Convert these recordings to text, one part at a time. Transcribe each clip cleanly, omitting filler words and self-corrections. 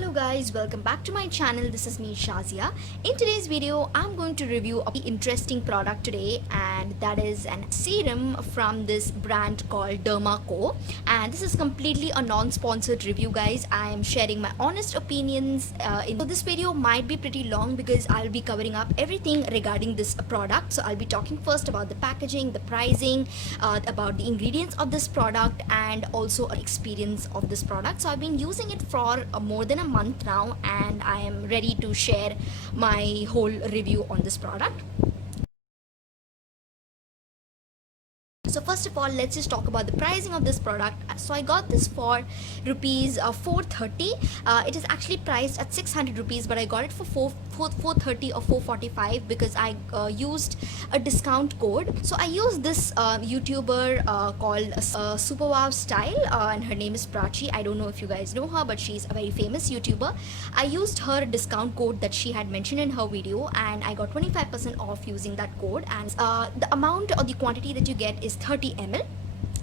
Hello guys, welcome back to my channel. This is me Shazia. In today's video, I'm going to review a interesting product today, and that is an serum from this brand called DermaCo. And this is completely a non-sponsored review, guys. I am sharing my honest opinions. So this video might be pretty long because I'll be covering up everything regarding this product. So I'll be talking first about the packaging, the pricing, about the ingredients of this product, and also an experience of this product. So I've been using it for more than a month now, and I am ready to share my whole review on this product. So first of all, let's just talk about the pricing of this product. So I got this for rupees 430. It is actually priced at 600 rupees, but I got it for 430 or 445 because I used a discount code. So I used this YouTuber called Super Wow Style, and her name is Prachi. I don't know if you guys know her, but she's a very famous YouTuber. I used her discount code that she had mentioned in her video, and I got 25% off using that code. And the amount or the quantity that you get is 30 ml.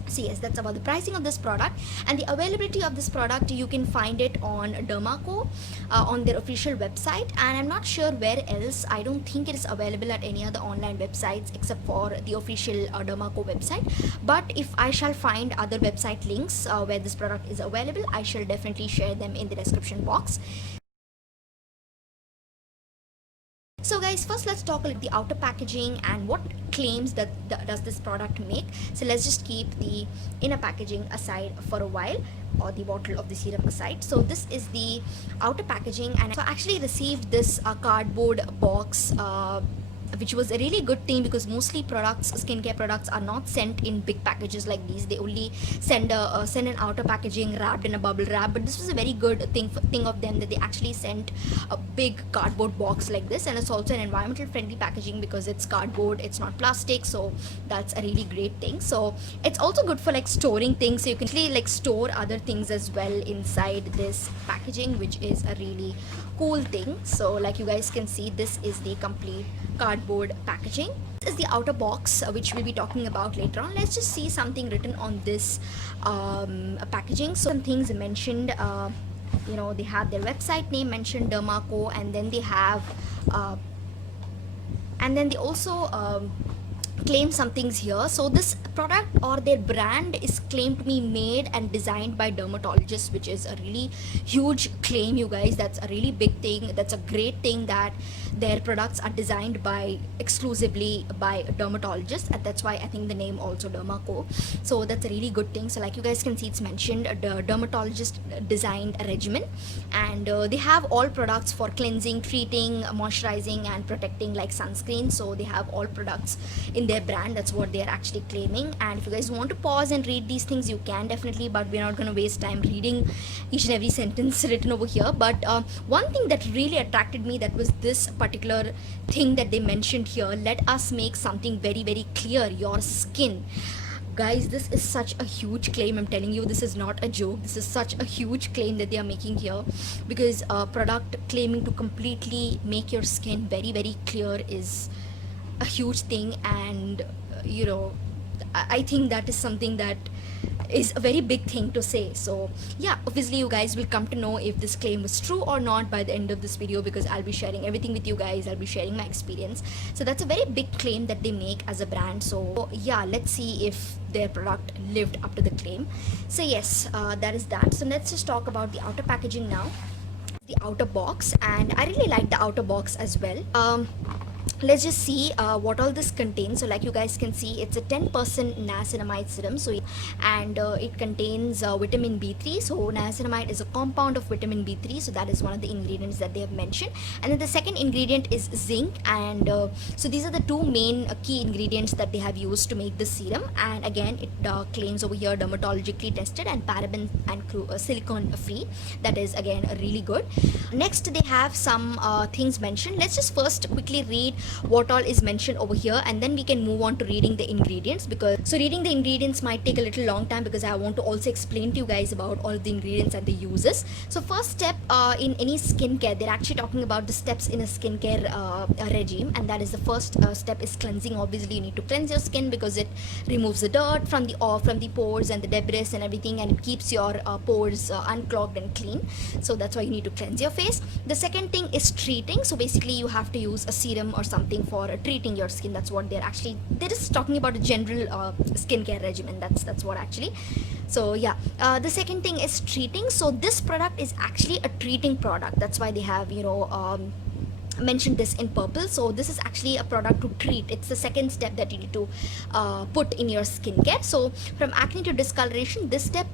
So yes, that's about the pricing of this product. And the availability of this product, you can find it on DermaCo, on their official website, and I'm not sure where else. I don't think it is available at any other online websites except for the official DermaCo website. But if I shall find other website links where this product is available, I shall definitely share them in the description box. So guys, first let's talk about the outer packaging and what claims that does this product make. So let's just keep the inner packaging aside for a while, or the bottle of the serum aside. So this is the outer packaging, and so I actually received this cardboard box, which was a really good thing because mostly skincare products are not sent in big packages like these. They only send an outer packaging wrapped in a bubble wrap. But this was a very good thing of them that they actually sent a big cardboard box like this, and it's also an environmental friendly packaging because it's cardboard, it's not plastic. So that's a really great thing. So it's also good for like storing things, so you can actually like store other things as well inside this packaging, which is a really cool thing. So like you guys can see, this is the complete cardboard packaging. This is the outer box, which we'll be talking about later on. Let's just see something written on this packaging. So some things mentioned, they have their website name mentioned, DermaCo, and then they have and then they also claim some things here. So this product or their brand is claimed to be made and designed by dermatologists, which is a really huge claim, you guys. That's a really big thing. That's a great thing that their products are designed exclusively by dermatologists, and that's why I think the name also DermaCo. So that's a really good thing. So like you guys can see, it's mentioned the dermatologist designed regimen, and they have all products for cleansing, treating, moisturizing, and protecting, like sunscreen. So they have all products in their brand. That's what they're actually claiming. And if you guys want to pause and read these things, you can definitely, but we're not going to waste time reading each and every sentence written over here. But one thing that really attracted me, that was this particular thing that they mentioned here: let us make something very, very clear, your skin. Guys, this is such a huge claim. I'm telling you, this is not a joke. This is such a huge claim that they are making here, because a product claiming to completely make your skin very, very clear is a huge thing. And I think that is something that is a very big thing to say. So yeah, obviously you guys will come to know if this claim was true or not by the end of this video, because I'll be sharing everything with you guys. I'll be sharing my experience. So that's a very big claim that they make as a brand. So yeah, let's see if their product lived up to the claim. So yes, that is that. So let's just talk about the outer packaging now, the outer box. And I really like the outer box as well. Let's just see what all this contains. So like you guys can see, it's a 10% niacinamide serum. So and it contains vitamin B3. So niacinamide is a compound of vitamin B3, so that is one of the ingredients that they have mentioned. And then the second ingredient is zinc, and so these are the two main key ingredients that they have used to make this serum. And again, it claims over here dermatologically tested and paraben and silicone free. That is again really good. Next, they have some things mentioned. Let's just first quickly read what all is mentioned over here, and then we can move on to reading the ingredients, because so reading the ingredients might take a little long time because I want to also explain to you guys about all of the ingredients and the uses. So first step, in any skincare, they're actually talking about the steps in a skincare regime, and that is the first step is cleansing. Obviously you need to cleanse your skin because it removes the dirt from the pores and the debris and everything, and it keeps your pores unclogged and clean. So that's why you need to cleanse your face. The second thing is treating. So basically you have to use a serum or something for treating your skin. That's what they're just talking about a general skincare regimen. That's what actually. So yeah, the second thing is treating. So this product is actually a treating product. That's why they have mentioned this in purple. So this is actually a product to treat. It's the second step that you need to put in your skincare. So from acne to discoloration, this step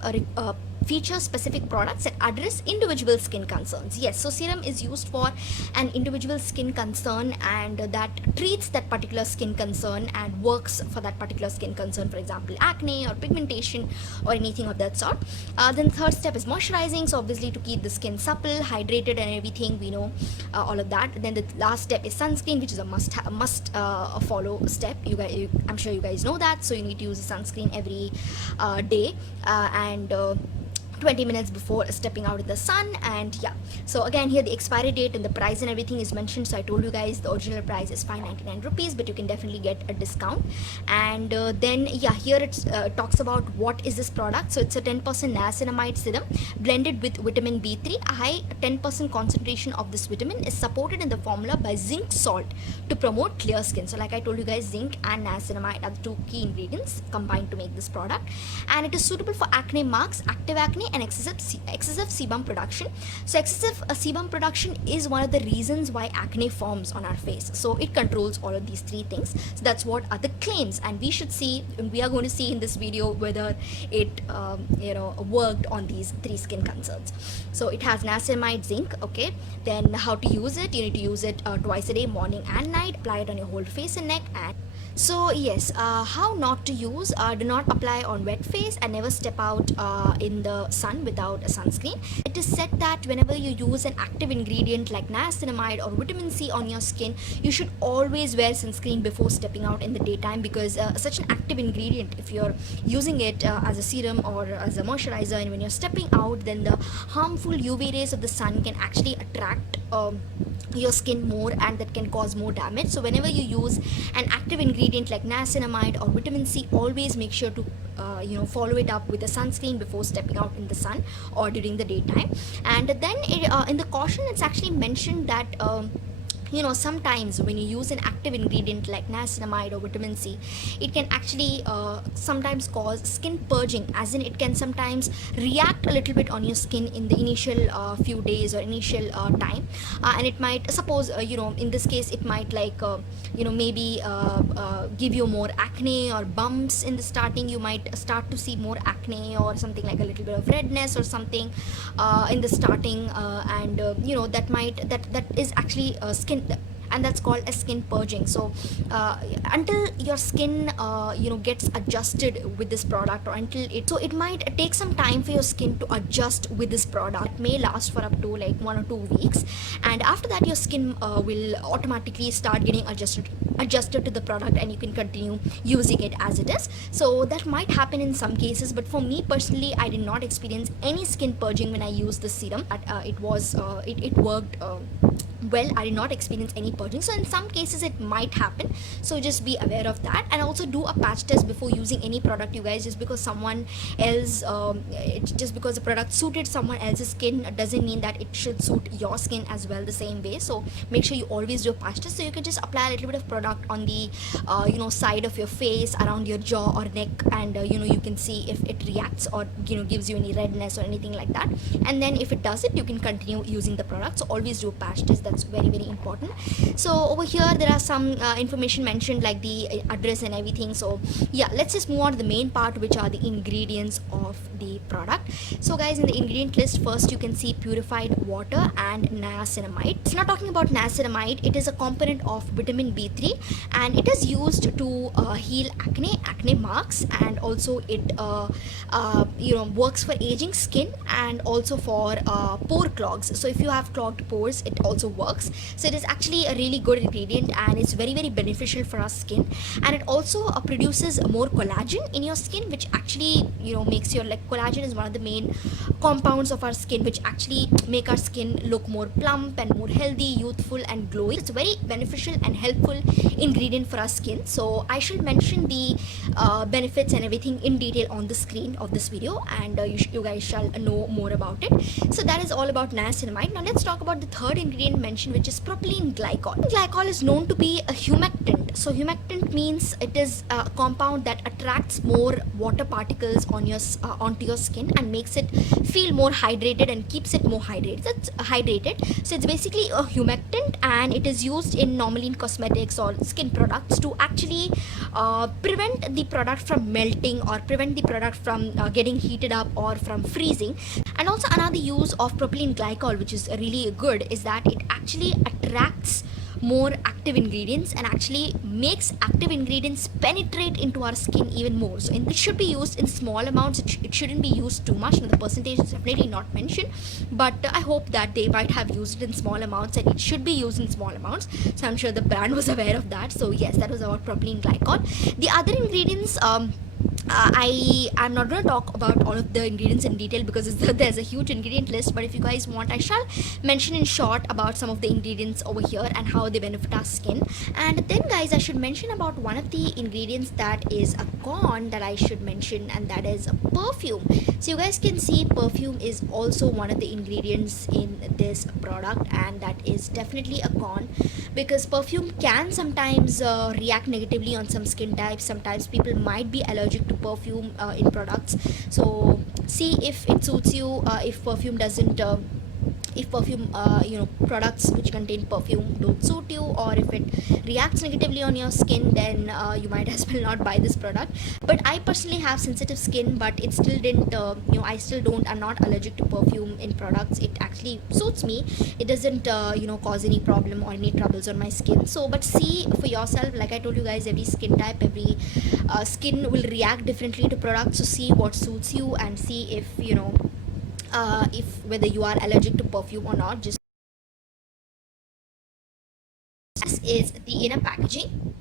features specific products that address individual skin concerns. Yes, so serum is used for an individual skin concern, and that treats that particular skin concern and works for that particular skin concern, for example acne or pigmentation or anything of that sort. Then third step is moisturizing. So obviously to keep the skin supple, hydrated and everything, we know all of that. Then the last step is sunscreen, which is a must follow step. I'm sure you guys know that. So you need to use a sunscreen every day, and 20 minutes before stepping out in the sun. And yeah, so again here the expiry date and the price and everything is mentioned. So I told you guys the original price is 599 rupees, but you can definitely get a discount. And then yeah, here it talks about what is this product. So it's a 10% niacinamide serum blended with vitamin B3. A high 10% concentration of this vitamin is supported in the formula by zinc salt to promote clear skin. So like I told you guys, zinc and niacinamide are the two key ingredients combined to make this product, and it is suitable for acne marks, active acne, and excessive sebum production. So excessive sebum production is one of the reasons why acne forms on our face. So it controls all of these three things. So that's what are the claims, and we are going to see in this video whether it worked on these three skin concerns. So it has niacinamide, zinc. Okay, then how to use it? You need to use it twice a day, morning and night. Apply it on your whole face and neck. And so yes, how not to use? Do not apply on wet face and never step out in the sun without a sunscreen. It is said that whenever you use an active ingredient like niacinamide or vitamin C on your skin, you should always wear sunscreen before stepping out in the daytime, because such an active ingredient, if you're using it as a serum or as a moisturizer, and when you're stepping out, then the harmful UV rays of the sun can actually attract your skin more, and that can cause more damage. So whenever you use an active ingredient like niacinamide or vitamin C, always make sure to follow it up with a sunscreen before stepping out in the sun or during the daytime. And then in the caution, it's actually mentioned that sometimes when you use an active ingredient like niacinamide or vitamin C, it can actually sometimes cause skin purging, as in it can sometimes react a little bit on your skin in the initial few days or initial time, and it might, suppose in this case, it might maybe give you more acne or bumps in the starting. You might start to see more acne or something like a little bit of redness or something in the starting, and that is actually skin, and that's called as skin purging. So until your skin gets adjusted with this product, or it might take some time for your skin to adjust with this product. It may last for up to like 1 or 2 weeks, and after that your skin will automatically start getting adjusted to the product, and you can continue using it as it is. So that might happen in some cases, but for me personally, I did not experience any skin purging when I used this serum. It worked well. I did not experience any purging. So in some cases it might happen, so just be aware of that. And also do a patch test before using any product, you guys. Just because someone else just because the product suited someone else's skin doesn't mean that it should suit your skin as well the same way. So make sure you always do a patch test. So you can just apply a little bit of product on the side of your face, around your jaw or neck, and you can see if it reacts or gives you any redness or anything like that. And then if it does it, you can continue using the product. So always do a patch test. That's very, very important. So over here there are some information mentioned, like the address and everything. So yeah, let's just move on to the main part, which are the ingredients of the product. So guys, in the ingredient list, first you can see purified water and niacinamide. It's not talking about niacinamide. It is a component of vitamin B3, and it is used to heal acne marks, and also it works for aging skin, and also for pore clogs. So if you have clogged pores, it also works works. So it is actually a really good ingredient, and it's very very beneficial for our skin. And it also produces more collagen in your skin, which actually makes your, like, collagen is one of the main compounds of our skin, which actually make our skin look more plump and more healthy, youthful and glowing. It's a very beneficial and helpful ingredient for our skin. So I should mention the benefits and everything in detail on the screen of this video, and you guys shall know more about it. So that is all about niacinamide. Now let's talk about the third ingredient mentioned, which is propylene glycol. Glycol is known to be a humectant. So humectant means it is a compound that attracts more water particles on your onto your skin and makes it feel more hydrated and keeps it more hydrated. So it's basically a humectant, and it is used normally in cosmetics or skin products to actually prevent the product from melting, or prevent the product from getting heated up or from freezing. And also another use of propylene glycol, which is really good, is that it actually attracts more active ingredients and actually makes active ingredients penetrate into our skin even more. So it should be used in small amounts. It shouldn't be used too much. Now, the percentage is definitely not mentioned, but I hope that they might have used it in small amounts, and it should be used in small amounts. So I'm sure the brand was aware of that. So yes, that was about propylene glycol. The other ingredients, I am not going to talk about all of the ingredients in detail because there's a huge ingredient list, but if you guys want, I shall mention in short about some of the ingredients over here and how they benefit our skin. And then guys, I should mention about one of the ingredients that is a con that I should mention, and that is a perfume. So you guys can see perfume is also one of the ingredients in this product, and that is definitely a con, because perfume can sometimes react negatively on some skin types. Sometimes people might be allergic to perfume in products. So see if it suits you. If perfume doesn't if perfume products which contain perfume don't suit you, or if it reacts negatively on your skin, then you might as well not buy this product. But I personally have sensitive skin, but it still didn't I'm not allergic to perfume in products. It actually suits me. It doesn't cause any problem or any troubles on my skin. So but see for yourself, like I told you guys, every skin type, every skin will react differently to products. So see what suits you, and see if if whether you are allergic to perfume or not. Just this is the inner packaging.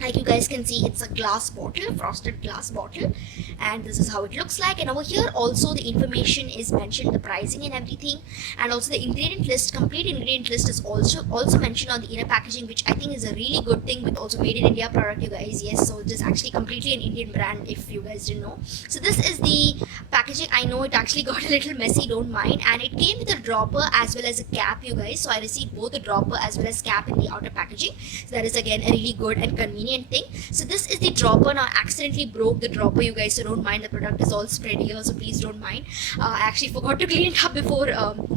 Like you guys can see, it's a glass bottle, a frosted glass bottle, and this is how it looks like. And over here also the information is mentioned, the pricing and everything, and also the ingredient list, complete ingredient list is also mentioned on the inner packaging, which I think is a really good thing. With also made in India product, you guys. Yes, so it is actually completely an Indian brand, if you guys didn't know. So this is the packaging. I know it actually got a little messy, don't mind, and it came with a dropper as well as a cap, you guys. So I received both the dropper as well as cap in the outer packaging. So that is again a really good and convenient thing. So this is the dropper. Now I accidentally broke the dropper, you guys, so don't mind. The product is all spread here, so please don't mind. I actually forgot to clean it up before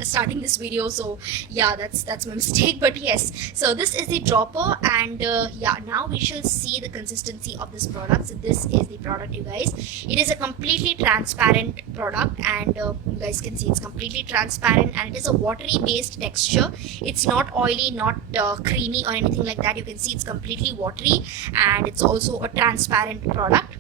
starting this video, so yeah, that's my mistake. But yes, so this is the dropper, and yeah, now we shall see the consistency of this product. So this is the product, you guys. It is a completely transparent product, and you guys can see it's completely transparent, and it is a watery based texture. It's not oily, not creamy or anything like that. You can see it's completely watery, and it's also a transparent product.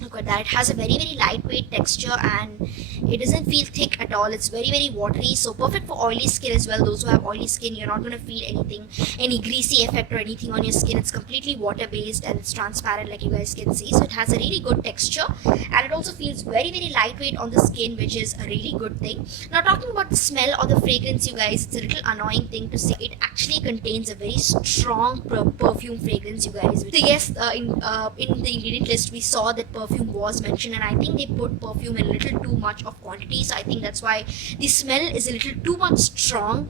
Look at that, it has a very very lightweight texture, and it doesn't feel thick at all. It's very very watery, so perfect for oily skin as well. Those who have oily skin, you're not going to feel anything, any greasy effect or anything on your skin. It's completely water based, and it's transparent, like you guys can see. So it has a really good texture, and it also feels very very lightweight on the skin, which is a really good thing. Now talking about the smell or the fragrance, you guys, it's a little annoying thing to say. It actually contains a very strong perfume fragrance, you guys. So yes, in the ingredient list we saw that perfume was mentioned, and I think they put perfume in a little too much of quantity. So I think that's why the smell is a little too much strong.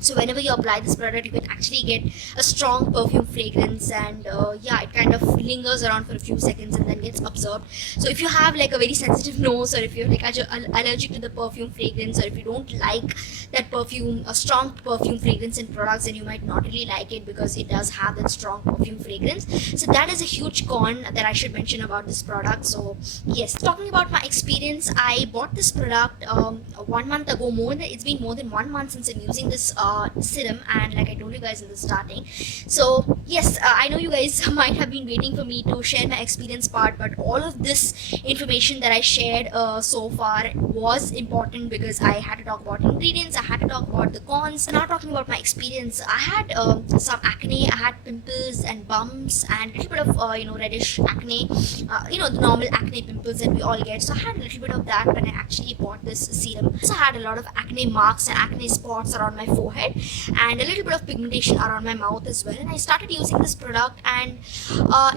So whenever you apply this product, you can actually get a strong perfume fragrance, and yeah, it kind of lingers around for a few seconds and then gets absorbed. So if you have like a very sensitive nose, or if you're like allergic to the perfume fragrance, or if you don't like that perfume, a strong perfume fragrance in products, then you might not really like it, because it does have that strong perfume fragrance. So that is a huge con that I should mention about this product. So yes, talking about my experience, I bought this product 1 month ago. It's been more than 1 month since I'm using this serum, and like I told you guys in the starting. So yes, I know you guys might have been waiting for me to share my experience part, but all of this information that I shared so far was important because I had to talk about ingredients, I had to talk about the cons. Now talking about my experience, I had some acne, I had pimples and bumps and a little bit of reddish acne, the normal acne pimples that we all get. So I had a little bit of that when I actually bought this serum. So I had a lot of acne marks and acne spots around my forehead and a little bit of pigmentation around my mouth as well. And I started using this product, and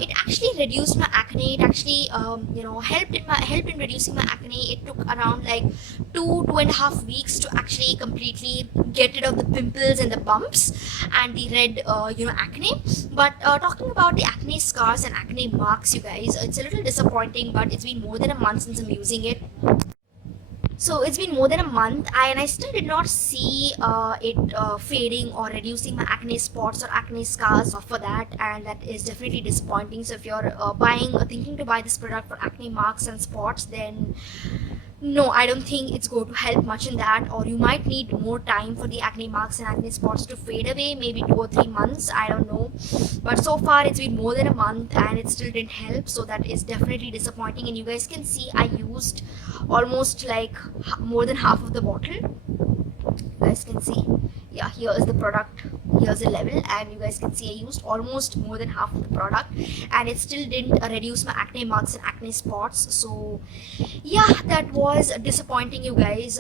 it actually reduced my acne. It actually helped in reducing my acne. It took around like 2.5 weeks to actually completely get rid of the pimples and the bumps and the red acne. But talking about the acne scars and acne marks, you guys, it's a little disappointing, but it's been more than a month since I'm using it. So it's been more than a month, and I still did not see it fading or reducing my acne spots or acne scars for that, and that is definitely disappointing. So if you're buying or thinking to buy this product for acne marks and spots, then no, I don't think it's going to help much in that, or you might need more time for the acne marks and acne spots to fade away, maybe 2 or 3 months, I don't know. But so far it's been more than a month and it still didn't help, so that is definitely disappointing. And you guys can see I used almost like more than half of the bottle. You guys can see, yeah, here is the product, here's the level, and you guys can see I used almost more than half of the product and it still didn't reduce my acne marks and acne spots. So yeah, that was disappointing, you guys.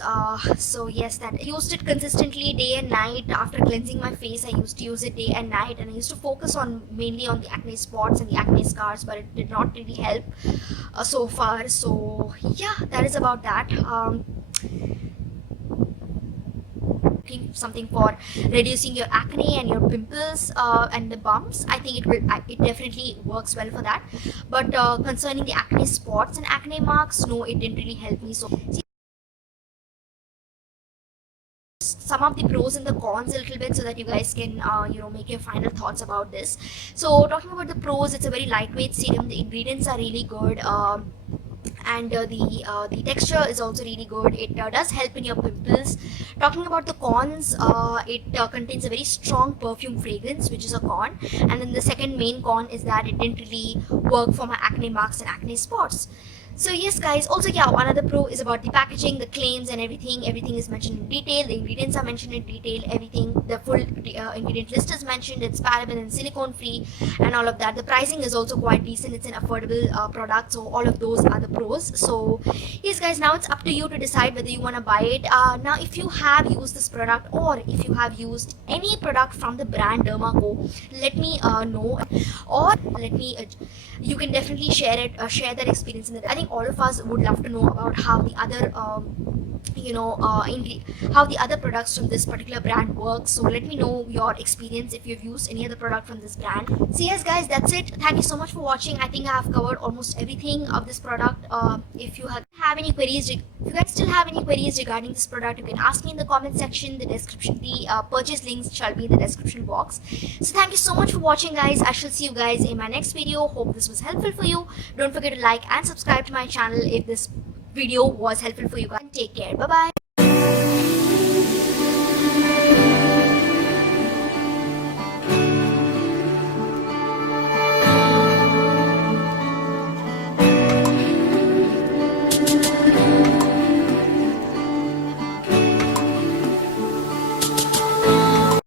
So yes, that I used it consistently day and night. After cleansing my face, I used to use it day and night, and I used to focus on mainly on the acne spots and the acne scars, but it did not really help so far. So yeah, that is about that. Something for reducing your acne and your pimples and the bumps, I think it definitely works well for that. But concerning the acne spots and acne marks, no, it didn't really help me. So some of the pros and the cons a little bit, so that you guys can make your final thoughts about this. So talking about the pros, it's a very lightweight serum, the ingredients are really good, and the texture is also really good. It does help in your pimples. Talking about the cons, it contains a very strong perfume fragrance, which is a con. And then the second main con is that it didn't really work for my acne marks and acne spots. So yes guys, also yeah, one other pro is about the packaging, the claims and everything is mentioned in detail, the ingredients are mentioned in detail, everything, the full ingredient list is mentioned, it's paraben and silicone free and all of that. The pricing is also quite decent, it's an affordable product, so all of those are the pros. So yes guys, now it's up to you to decide whether you want to buy it. Now if you have used this product, or if you have used any product from the brand DermaCo, let me know, or let me you can definitely share that experience in the. I think all of us would love to know about how the other how the other products from this particular brand work. So let me know your experience if you've used any other product from this brand. So yes guys, that's it. Thank you so much for watching. I think I have covered almost everything of this product. If you have any queries, if you guys still have any queries regarding this product, you can ask me in the comment section. The purchase links shall be in the description box. So thank you so much for watching guys. I shall see you guys in my next video. Hope this was helpful for you. Don't forget to like and subscribe to my channel if this video was helpful for you guys. Take care. Bye bye.